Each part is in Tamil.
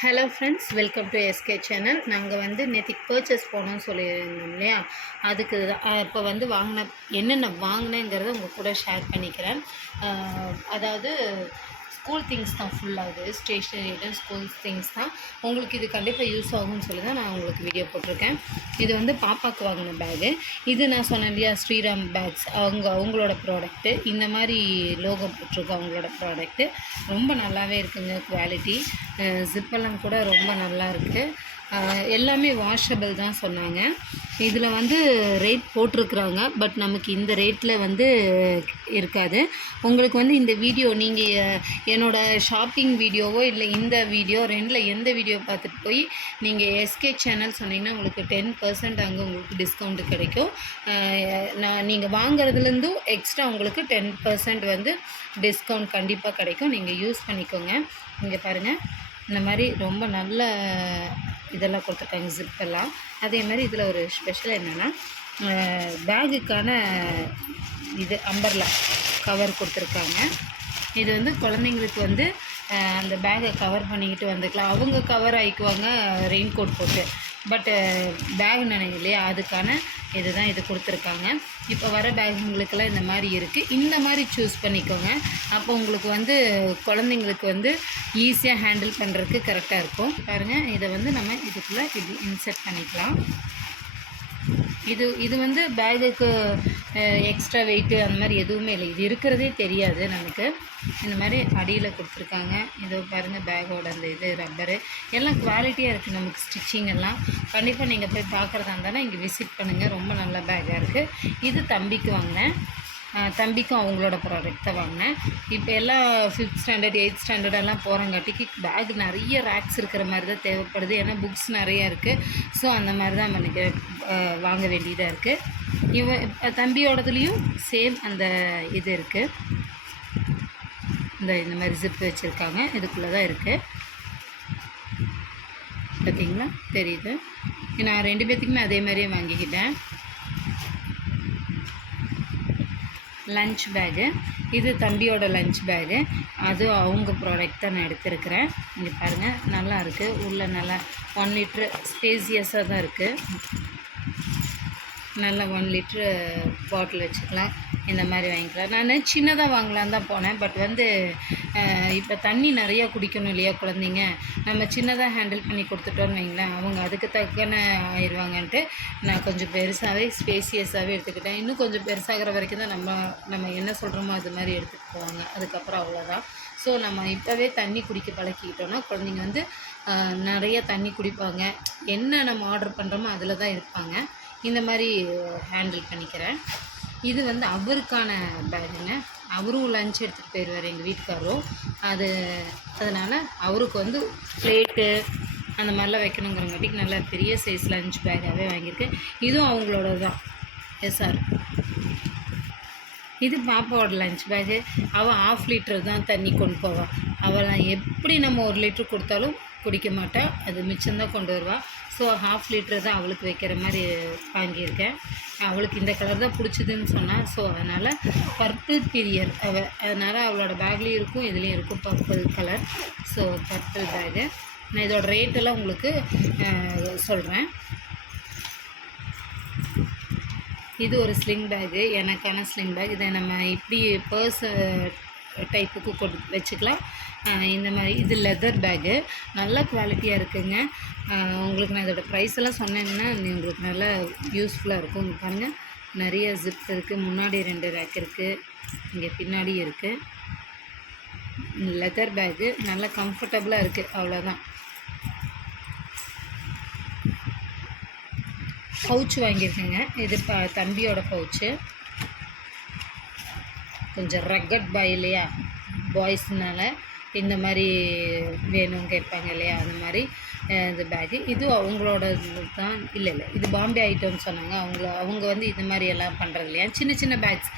Hello friends, welcome to SK channel. நாங்கள் வந்து நேற்றுக்கு பர்ச்சேஸ் போனோம்னு சொல்லியிருந்தோம் இல்லையா, அதுக்கு இப்போ வந்து என்னென்ன வாங்கினேங்கிறத உங்கள் கூட ஷேர் பண்ணிக்கிறேன். அதாவது ஸ்கூல் திங்ஸ் தான், ஃபுல்லாக இது ஸ்டேஷ்னரி ஐட்டம், ஸ்கூல் திங்ஸ் தான். உங்களுக்கு இது கண்டிப்பாக யூஸ் ஆகும்னு சொல்லி தான் நான் உங்களுக்கு வீடியோ போட்டிருக்கேன். இது வந்து பாப்பாவுக்கு வாங்கின பேகு. இது நான் சொன்னேன் இல்லையா, ஸ்ரீராம் பேக்ஸ், அவங்களோட ப்ராடக்ட்டு. இந்த மாதிரி லோகோ போட்டிருக்கு அவங்களோட ப்ராடக்ட்டு. ரொம்ப நல்லாவே இருக்குங்க குவாலிட்டி. ஜிப்பெல்லாம் கூட ரொம்ப நல்லா இருக்குது. எல்லாமே வாஷபிள் தான் சொன்னாங்க. இதில் வந்து ரேட் போட்டிருக்குறாங்க, பட் நமக்கு இந்த ரேட்டில் வந்து இருக்காது. உங்களுக்கு வந்து இந்த வீடியோ நீங்கள் என்னோடய ஷாப்பிங் வீடியோவோ இல்லை இந்த வீடியோ ரெண்டில் எந்த வீடியோ பார்த்துட்டு போய் நீங்கள் எஸ்கே சேனல் சொன்னீங்கன்னா உங்களுக்கு 10% அங்கே உங்களுக்கு டிஸ்கவுண்ட்டு கிடைக்கும். நீங்கள் வாங்குறதுலேருந்தும் எக்ஸ்ட்ரா உங்களுக்கு 10% வந்து டிஸ்கவுண்ட் கண்டிப்பாக கிடைக்கும். நீங்கள் யூஸ் பண்ணிக்கோங்க. இங்கே பாருங்கள், இந்த மாதிரி ரொம்ப நல்ல இதெல்லாம் கொடுத்துருக்காங்க, ஜிப்பெல்லாம். அதே மாதிரி இதில் ஒரு ஸ்பெஷல் என்னென்னா, பேகுக்கான இது அம்பர்லா கவர் கொடுத்துருக்காங்க. இது வந்து குழந்தைங்களுக்கு வந்து அந்த பேகை கவர் பண்ணிக்கிட்டு வந்துக்கலாம். அவங்க கவர் ஆகிக்குவாங்க ரெயின் கோட் போட்டு. பட்டு பேக் நினைவு இல்லையா, அதுக்கான இதுதான் இது கொடுத்துருக்காங்க. இப்போ வர பேகுங்களுக்கெல்லாம் இந்த மாதிரி இருக்குது. இந்த மாதிரி சூஸ் பண்ணிக்கோங்க. அப்போ உங்களுக்கு வந்து குழந்தைங்களுக்கு வந்து ஈஸியாக ஹேண்டில் பண்ணுறதுக்கு கரெக்டாக இருக்கும். பாருங்கள், இதை வந்து நம்ம இதுக்குள்ளே இப்படி இன்சர்ட் பண்ணிக்கலாம். இது வந்து பேகுக்கு எக்ஸ்ட்ரா வெயிட்டு அந்த மாதிரி எதுவுமே இல்லை. இது இருக்கிறதே தெரியாது நமக்கு. இந்த மாதிரி அடியில் கொடுத்துருக்காங்க. இது பாருங்கள், பேக்கோட அந்த இது ரப்பரு எல்லாம் குவாலிட்டியாக இருக்குது. நமக்கு ஸ்டிச்சிங் எல்லாம் கண்டிப்பாக நீங்கள் போய் பார்க்குறதா இருந்தாலும் இங்கே விசிட் பண்ணுங்கள். ரொம்ப நல்ல பேக்காக இருக்குது. இது தம்பிக்கு வாங்கினேன். தம்பிக்கும் அவங்களோட ப்ராடக்ட் தான் வாங்கினேன். இப்போ எல்லாம் 5th ஸ்டாண்டர்ட் 8th ஸ்டாண்டர்டெல்லாம் போகிறங்காட்டிக்கு பேக் நிறைய ரேக்ஸ் இருக்கிற மாதிரி தான் தேவைப்படுது. ஏன்னா புக்ஸ் நிறையா இருக்குது. ஸோ அந்த மாதிரி தான் எனக்கு வாங்க வேண்டியதாக இருக்குது. தம்பியோடதுலேயும் சேம் அந்த இது இருக்குது. இந்த மாதிரி ஜிப் வச்சுருக்காங்க. இதுக்குள்ளே தான் இருக்குது. பார்த்தீங்களா, தெரியுது. நான் 2 பேர்த்துக்குமே அதே மாதிரியே வாங்கிக்கிட்டேன். லன்ச் பேகு, இது தம்பியோட லன்ச் பேகு. அது அவங்க ப்ராடக்ட் தான் நான் எடுத்துருக்கிறேன். இங்கே பாருங்கள், நல்லா இருக்குது. உள்ளே நல்லா 1 லிட்ரு ஸ்பேசியஸாக தான் இருக்குது. நல்லா 1 லிட்ரு பாட்டில் வச்சுக்கலாம். இந்த மாதிரி வாங்கிக்கலாம். நான் சின்னதாக வாங்கலான்னு தான் போனேன். பட் வந்து இப்போ தண்ணி நிறையா குடிக்கணும் இல்லையா குழந்தைங்க, நம்ம சின்னதாக ஹேண்டில் பண்ணி கொடுத்துட்டோன்னு வைங்களேன், அவங்க அதுக்கு தக்கன ஆயிடுவாங்கன்ட்டு நான் கொஞ்சம் பெருசாகவே ஸ்பேசியஸாகவே எடுத்துக்கிட்டேன். இன்னும் கொஞ்சம் பெருசாகிற வரைக்கும் தான் நம்ம என்ன சொல்கிறோமோ அது மாதிரி எடுத்துகிட்டு போவாங்க. அதுக்கப்புறம் அவ்வளோதான். ஸோ நம்ம இப்போவே தண்ணி குடிக்க பழக்கிக்கிட்டோன்னா குழந்தைங்க வந்து நிறைய தண்ணி குடிப்பாங்க. என்ன நம்ம ஆர்டர் பண்ணுறோமோ அதில் தான் இருப்பாங்க. இந்த மாதிரி ஹேண்டில் பண்ணிக்கிறேன். இது வந்து அவருக்கான பேகுங்க. அவரும் லன்ச் எடுத்துகிட்டு போயிடுவார், எங்கள் வீட்டுக்காரரும். அதனால் அவருக்கு வந்து பிளேட்டு அந்த மாதிரிலாம் வைக்கணுங்கிறங்காட்டிக்கு நல்ல பெரிய சைஸ் லன்ச் பேக்காகவே வாங்கியிருக்கேன். இதுவும் அவங்களோட தான், எஸ்ஆர். இது பாப்பாவோட லன்ச் பேகு. அவள் 1/2 லிட்டர் தான் தண்ணி கொண்டு போவாள். அவள் எப்படி நம்ம 1 லிட்டர் கொடுத்தாலும் குடிக்க மாட்டாள். அது மிச்சம்தான் கொண்டு வருவாள். ஸோ 1/2 லிட்டர் தான் அவளுக்கு வைக்கிற மாதிரி வாங்கியிருக்கேன். அவளுக்கு இந்த கலர் தான் பிடிச்சதுன்னு சொன்னாள். ஸோ அதனால் பர்பிள் பீரியர் அதனால் அவளோட பேக்லேயும் இருக்கும், இதுலேயும் இருக்கும் purple colour. So purple bag. நான் இதோட ரேட்டெல்லாம் உங்களுக்கு சொல்கிறேன். இது ஒரு ஸ்லிங் பேகு, எனக்கான ஸ்லிங் பேக். இதை நம்ம இப்படி பர்ஸ் டைப்புக்கு வச்சுக்கலாம். இந்த மாதிரி இது லெதர் பேகு, நல்ல குவாலிட்டியாக இருக்குதுங்க. உங்களுக்கு நான் இதோட ப்ரைஸ் எல்லாம் சொன்னேன்னா உங்களுக்கு நல்லா யூஸ்ஃபுல்லாக இருக்கும். பாருங்கள், நிறைய ஜிப் இருக்குது. முன்னாடி 2 ரேக் இருக்குது, இங்கே பின்னாடி இருக்குது. லெதர் பேகு நல்லா கம்ஃபர்டபுளாக இருக்குது, அவ்வளோதான். பவுச் வாங்கியிருக்கேங்க. இது தம்பியோட பவுச்சு. கொஞ்சம் ரக்கட் பாய் இல்லையா, பாய்ஸ்னால இந்த மாதிரி வேணும் கேட்பாங்க இல்லையா, அந்த மாதிரி இந்த பேகு. இது அவங்களோட தான். இல்லை இது பாம்பே ஐட்டம்னு சொன்னாங்க. அவங்க வந்து இந்த மாதிரி எல்லாம் பண்ணுறது இல்லையா, சின்ன சின்ன பேக்ஸ்.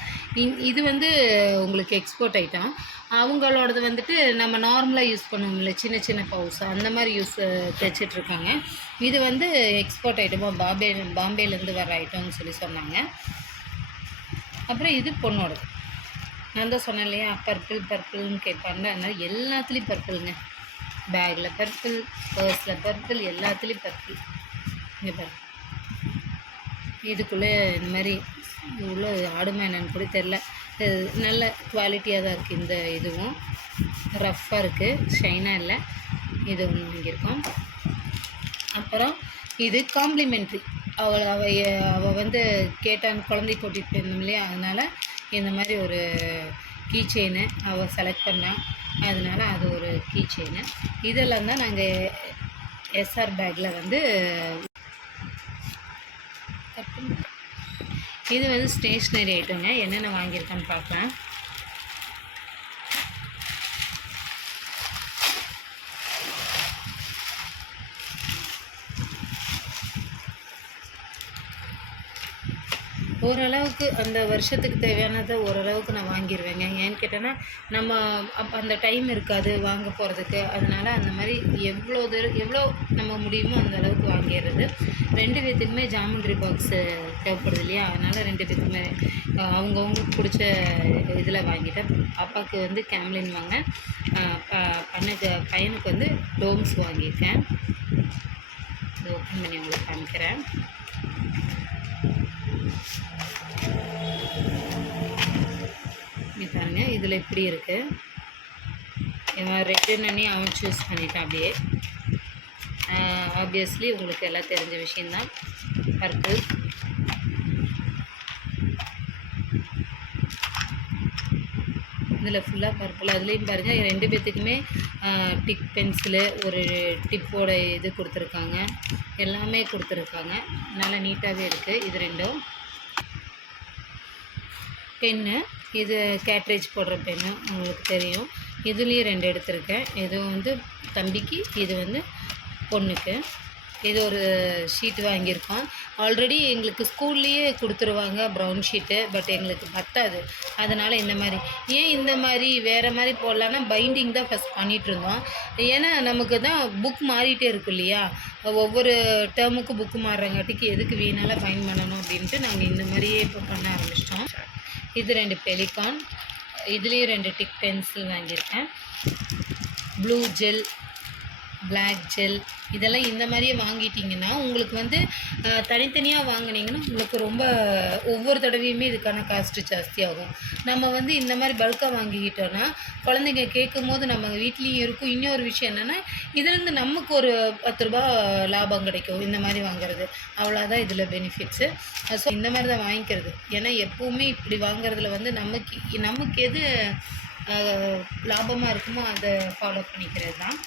இது வந்து உங்களுக்கு எக்ஸ்போர்ட் ஐட்டம். அவங்களோடது வந்துட்டு நம்ம நார்மலாக யூஸ் பண்ணுவோம் இல்லை, சின்ன சின்ன பவுஸ் அந்த மாதிரி தைச்சிட்ருக்காங்க. இது வந்து எக்ஸ்போர்ட் ஐட்டமாக பாம்பேலேருந்து வர ஐட்டம்னு சொன்னாங்க. அப்புறம் இது பொண்ணோடது. நான் தான் சொன்னேன் இல்லையா, பர்பிள்னு கேட்பாங்க. அதனால் எல்லாத்துலேயும் பர்பிளுங்க. பேக்கில் பர்பிள், பர்ஸில் பர்பிள், எல்லாத்துலேயும் பர்பிள். இங்கே பாரு, இதுக்குள்ளே இந்த மாதிரி உள்ள ஆடுமா என்னன்னு கூட தெரில. நல்ல குவாலிட்டியாக தான் இருக்குது. இந்த இதுவும் ரஃப்பாக இருக்குது, ஷைனாக இல்லை. இது ஒன்று வாங்கியிருக்கோம். அப்புறம் இது காம்ப்ளிமெண்ட்ரி. அவள் வந்து கேட்டான், குழந்தை கூட்டிகிட்டு போயிருந்தோம் இல்லையா, அதனால் இந்த மாதிரி ஒரு கீ செயினு அவள் செலக்ட் பண்ணான். அதனால் அது ஒரு கீ செயினு. இதெல்லாம் தான் நாங்கள் எஸ்ஆர் பேக்கில் வந்து இது வந்து ஸ்டேஷ்னரி ஐட்டங்க. என்னென்ன வாங்கியிருக்கேன்னு பார்க்கலாம். ஓரளவுக்கு அந்த வருஷத்துக்கு தேவையானதை ஓரளவுக்கு நான் வாங்கிடுவேங்க. ஏன்னு கேட்டேன்னா நம்ம அந்த டைம் இருக்காது வாங்க போகிறதுக்கு. அதனால் அந்த மாதிரி எவ்வளோ நம்ம முடியுமோ அந்த அளவுக்கு வாங்கிடுறது. 2 பேத்துக்குமே ஜாமெண்ட்ரி பாக்ஸு தேவைப்படுது இல்லையா, அதனால் 2 பேத்துக்குமே அவங்கவுங்களுக்கு பிடிச்ச இதில் வாங்கிட்டேன். பாப்பாவுக்கு வந்து கேம்லின் வாங்க, பையனுக்கு வந்து டோம்ஸ் வாங்கியிருக்கேன். இது ஓப்பன் பண்ணி உங்களுக்கு காமிக்கிறேன். பாருங்க, இதில் இப்படி இருக்குது. இவன் ரெட்டுன்னு அவன் சூஸ் பண்ணிட்டான். அப்படியே ஆப்வியஸ்லி உங்களுக்கு எல்லாம் தெரிஞ்ச விஷயந்தான். பர்பிள், இதில் ஃபுல்லாக பர்பிள். அதுலேயும் பாருங்கள் 2 பேத்துக்குமே டிப் பென்சிலு, ஒரு டிப்போட இது கொடுத்துருக்காங்க, எல்லாமே கொடுத்துருக்காங்க. நல்லா நீட்டாகவே இருக்குது. இது 2ம் பென்னு. இது கேட்ரேஜ் போடுற பென்னு உங்களுக்கு தெரியும். இதுலேயும் 2 எடுத்திருக்கேன். இது வந்து தம்பிக்கு, இது வந்து பொண்ணுக்கு. இது ஒரு ஷீட் வாங்கியிருக்கோம். ஆல்ரெடி எங்களுக்கு ஸ்கூல்லேயே கொடுத்துருவாங்க ப்ரௌன் ஷீட்டு, பட் எங்களுக்கு பத்தாது. அதனால் இந்த மாதிரி இந்த மாதிரி வேறு மாதிரி போடலான்னா பைண்டிங் தான் ஃபஸ்ட் பண்ணிகிட்ருந்தோம். ஏன்னா நமக்கு தான் புக் மாறிட்டே இருக்கும் இல்லையா, ஒவ்வொரு டேர்முக்கும் புக்கு மாறுறங்காட்டிக்கு எதுக்கு வீணால் பைண்ட் பண்ணணும் அப்படின்ட்டு நாங்கள் இந்த மாதிரியே இப்போ பண்ண ஆரம்பிச்சிட்டோம். இது 2 பெலிகான். இதுலேயும் 2 டிக் பென்சில் வாங்கியிருக்கேன். ப்ளூ ஜெல், பிளாக் ஜெல், இதெல்லாம் இந்த மாதிரியே வாங்கிட்டிங்கன்னா உங்களுக்கு வந்து தனித்தனியாக வாங்கினீங்கன்னா உங்களுக்கு ரொம்ப ஒவ்வொரு தடவையுமே இதுக்கான காஸ்ட்டு ஜாஸ்தியாகும். நம்ம வந்து இந்த மாதிரி பல்காக வாங்கிக்கிட்டோன்னா குழந்தைங்க கேட்கும் போது நம்ம வீட்லேயும் இருக்கும். இன்னொரு விஷயம் என்னென்னா, இதுலேருந்து நமக்கு ஒரு 10 ரூபா லாபம் கிடைக்கும் இந்த மாதிரி வாங்குறது. அவ்வளோதான் இதில் பெனிஃபிட்ஸு. ஸோ இந்த மாதிரி தான் வாங்கிக்கிறது. ஏன்னா எப்போவுமே இப்படி வாங்குறதுல வந்து நமக்கு எது லாபமாக இருக்குமோ அதை ஃபாலோ பண்ணிக்கிறது தான்.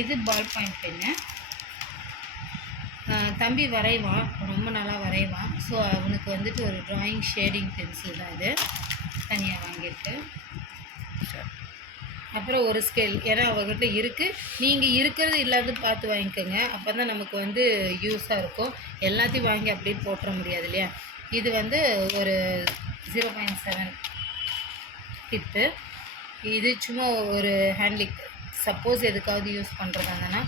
இது பால் பாயிண்ட் பென்னு. தம்பி வரைவான், ரொம்ப நல்லா வரைவான். ஸோ அவனுக்கு வந்துட்டு ஒரு ட்ராயிங் ஷேடிங் பென்சில் தான் இது, தனியாக வாங்கியிருக்கு. அப்புறம் ஒரு ஸ்கேல், ஏன்னா அவங்ககிட்ட இருக்குது. நீங்கள் இருக்கிறது இல்லாத பார்த்து வாங்கிக்கோங்க, அப்போ தான் நமக்கு வந்து யூஸாக இருக்கும். எல்லாத்தையும் வாங்கி அப்படியே போட்டுற முடியாது இல்லையா. இது வந்து ஒரு 0.7 டிப்பு. இது சும்மா ஒரு ஹேண்ட்லிக், சப்போஸ் எதுக்காவது யூஸ் பண்ணுறதாங்கன்னா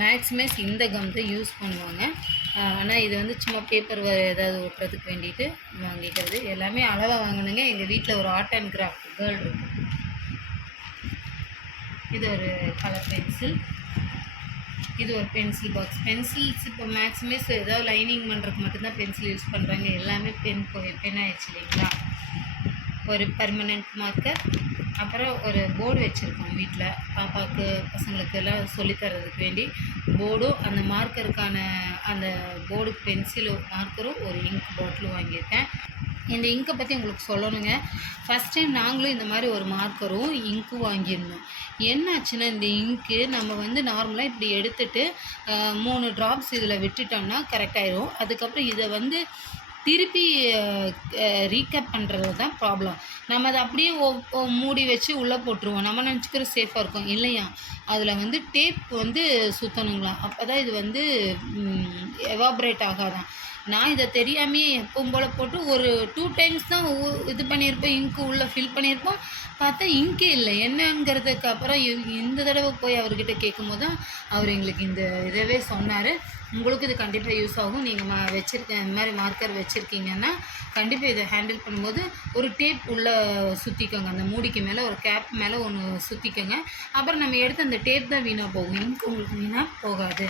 மேக்ஸிமைஸ் இந்த கம் தான் யூஸ் பண்ணுவாங்க. ஆனால் இது வந்து சும்மா பேப்பர் ஏதாவது ஒட்டுறதுக்கு வேண்டிட்டு வாங்கிக்கிறது. எல்லாமே அளவாக வாங்கணுங்க. எங்கள் வீட்டில் ஒரு ஆர்ட் அண்ட் கிராஃப்ட் கேர்ள் இருக்குது. இது ஒரு கலர் பென்சில். இது ஒரு பென்சில் பாக்ஸ். பென்சில்ஸ் இப்போ மேக்ஸிமைஸ் ஏதாவது லைனிங் பண்ணுறதுக்கு மட்டும்தான் பென்சில் யூஸ் பண்ணுறாங்க. எல்லாமே பென் ஆயிடுச்சு இல்லைங்களா. ஒரு பர்மனெண்ட் மார்க்கர், அப்புறம் ஒரு போர்டு வச்சுருக்கோம் வீட்டில். பாப்பாவுக்கு பசங்களுக்கு எல்லாம் சொல்லித்தரதுக்கு வேண்டி போர்டும், அந்த மார்க்கருக்கான அந்த போர்டு பென்சிலும் மார்க்கரும், ஒரு இங்க் பாட்டிலும் வாங்கியிருக்கேன். இந்த இங்கை பற்றி உங்களுக்கு சொல்லணுங்க. ஃபஸ்ட் டைம் நாங்களும் இந்த மாதிரி ஒரு மார்க்கரும் இங்க்கும் வாங்கியிருந்தோம். என்னாச்சுன்னா, இந்த இங்க்கு நம்ம வந்து நார்மலாக இப்படி எடுத்துகிட்டு 3 ட்ராப்ஸ் இதில் விட்டுட்டோம்னா கரெக்டாயிடும். அதுக்கப்புறம் இதை வந்து திருப்பி ரீகேப் பண்ணுறது தான் ப்ராப்ளம். நம்ம அதை அப்படியே மூடி வச்சு உள்ளே போட்டுருவோம். நம்ம நினச்சிக்கிற சேஃபாக இருக்கும். இல்லையா, அதில் வந்து டேப் வந்து சுற்றணுங்களாம். அப்போ தான் இது வந்து எவாப்ரேட் ஆகாதான். நான் இதை தெரியாமையே எப்பவும் போல் போட்டு ஒரு 2 டைம்ஸ் தான் இது பண்ணியிருப்போம், இங்க்கு உள்ளே ஃபில் பண்ணியிருப்போம். பார்த்தா இங்கே இல்லை. என்னங்கிறதுக்கு அப்புறம் இந்த தடவை போய் அவர்கிட்ட கேட்கும்போது தான் அவர் எங்களுக்கு இந்த இதவே சொன்னார். உங்களுக்கு இது கண்டிப்பாக யூஸ் ஆகும். நீங்கள் இந்த மாதிரி மார்க்கர் வச்சுருக்கீங்கன்னா கண்டிப்பாக இதை ஹேண்டில் பண்ணும்போது ஒரு டேப் உள்ளே சுற்றிக்கோங்க. அந்த மூடிக்கு மேலே ஒரு கேப் மேலே ஒன்று சுற்றிக்கோங்க. அப்புறம் நம்ம எடுத்து அந்த டேப் தான் வீணாக போகும், இங்க் உங்களுக்கு வீணாக போகாது.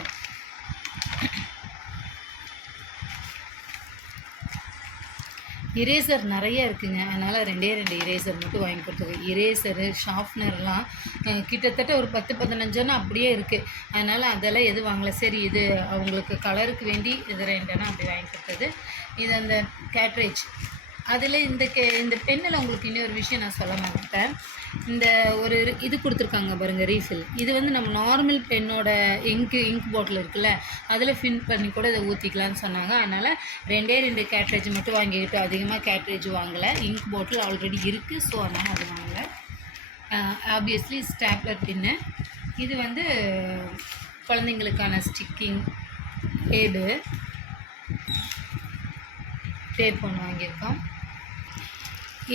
இரேசர் நிறைய இருக்குங்க. அதனால் 2 இரேசர் மட்டும் வாங்கி கொடுத்துருக்கேன். இரேசரு, ஷார்ப்னர்லாம் கிட்டத்தட்ட ஒரு 10, 15 அப்படியே இருக்குது. அதனால் அதெல்லாம் எதுவும் வாங்கலை. சரி, இது அவங்களுக்கு கலருக்கு வேண்டி இது 2 அப்படி வாங்கி கொடுத்தது. இது அந்த கேட்ரேஜ். அதில் இந்த பென்னில் உங்களுக்கு இன்னொரு விஷயம் நான் சொல்ல மாட்டேன். இந்த ஒரு இது கொடுத்துருக்காங்க பாருங்கள், ரீஃபில். இது வந்து நம்ம நார்மல் பென்னோட இங்க் பாட்டில் இருக்குல்ல, அதில் ஃபில் பண்ணி கூட இதை ஊற்றிக்கலான்னு சொன்னாங்க. அதனால் 2 கேட்ரேஜ் மட்டும் வாங்கிக்கிட்டு அதிகமாக கேட்ரேஜ் வாங்கலை. இங்க் பாட்டில் ஆல்ரெடி இருக்குது, ஸோ அதனால் அது வாங்கலை. ஆப்வியஸ்லி ஸ்டாப்லர் பின்னு. இது வந்து குழந்தைங்களுக்கான ஸ்டிக்கிங் டேப் ஒன்று வாங்கியிருக்கோம்.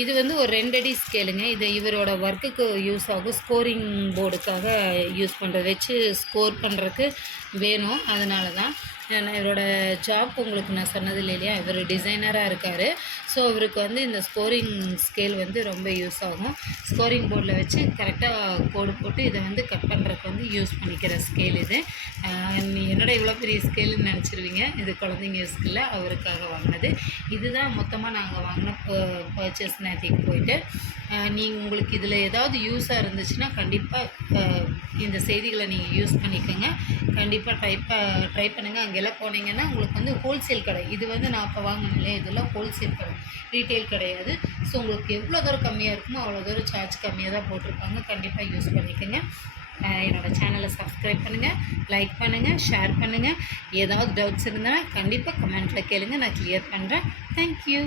இது வந்து ஒரு 2 அடி ஸ்கேலுங்க. இது இவரோட ஒர்க்குக்கு யூஸ் ஆகும். ஸ்கோரிங் போர்டுக்காக யூஸ் பண்ணுறது, வச்சு ஸ்கோர் பண்ணுறதுக்கு வேணும். அதனால தான் இவரோட ஜாப் உங்களுக்கு நான் சொன்னது இல்லையா, இவர் டிசைனராக இருக்கார். ஸோ இவருக்கு வந்து இந்த ஸ்கோரிங் ஸ்கேல் வந்து ரொம்ப யூஸ் ஆகும். ஸ்கோரிங் போர்டில் வச்சு கரெக்டாக கோடு போட்டு இதை வந்து கட் பண்ணுறதுக்கு வந்து யூஸ் பண்ணிக்கிற ஸ்கேல் இது. என்னோட இவ்வளோ பெரிய ஸ்கேலுன்னு நினச்சிருவீங்க. இது குழந்தைங்க யூஸ்கில் அவருக்காக வாங்கினது. இதுதான் மொத்தமாக நாங்கள் வாங்கின பர்ச்சேஸ் நேற்றுக்கு போயிட்டு. உங்களுக்கு இதில் ஏதாவது யூஸாக இருந்துச்சுன்னா கண்டிப்பாக இந்த செய்திகளை நீங்கள் யூஸ் பண்ணிக்கோங்க. கண்டிப்பாக ட்ரை பண்ணுங்கள். அங்கெல்லாம் போனீங்கன்னா உங்களுக்கு வந்து ஹோல்சேல் கடை. இது வந்து நான் இப்போ வாங்கினேன், இதெல்லாம் ஹோல்சேல் கடை, ரீட்டெயில் கிடையாது. ஸோ உங்களுக்கு எவ்வளோ தூரம் கம்மியாக இருக்குமோ அவ்வளோ தூரம் சார்ஜ் கம்மியாக தான் போட்டிருப்பாங்க. கண்டிப்பாக யூஸ் பண்ணிக்கோங்க. என்னோடய சேனலை சப்ஸ்கிரைப் பண்ணுங்கள், லைக் பண்ணுங்கள், ஷேர் பண்ணுங்கள். ஏதாவது டவுட்ஸ் இருந்தால் கண்டிப்பாக கமெண்ட்டில் கேளுங்க, நான் கிளியர் பண்ணுறேன். தேங்க்யூ.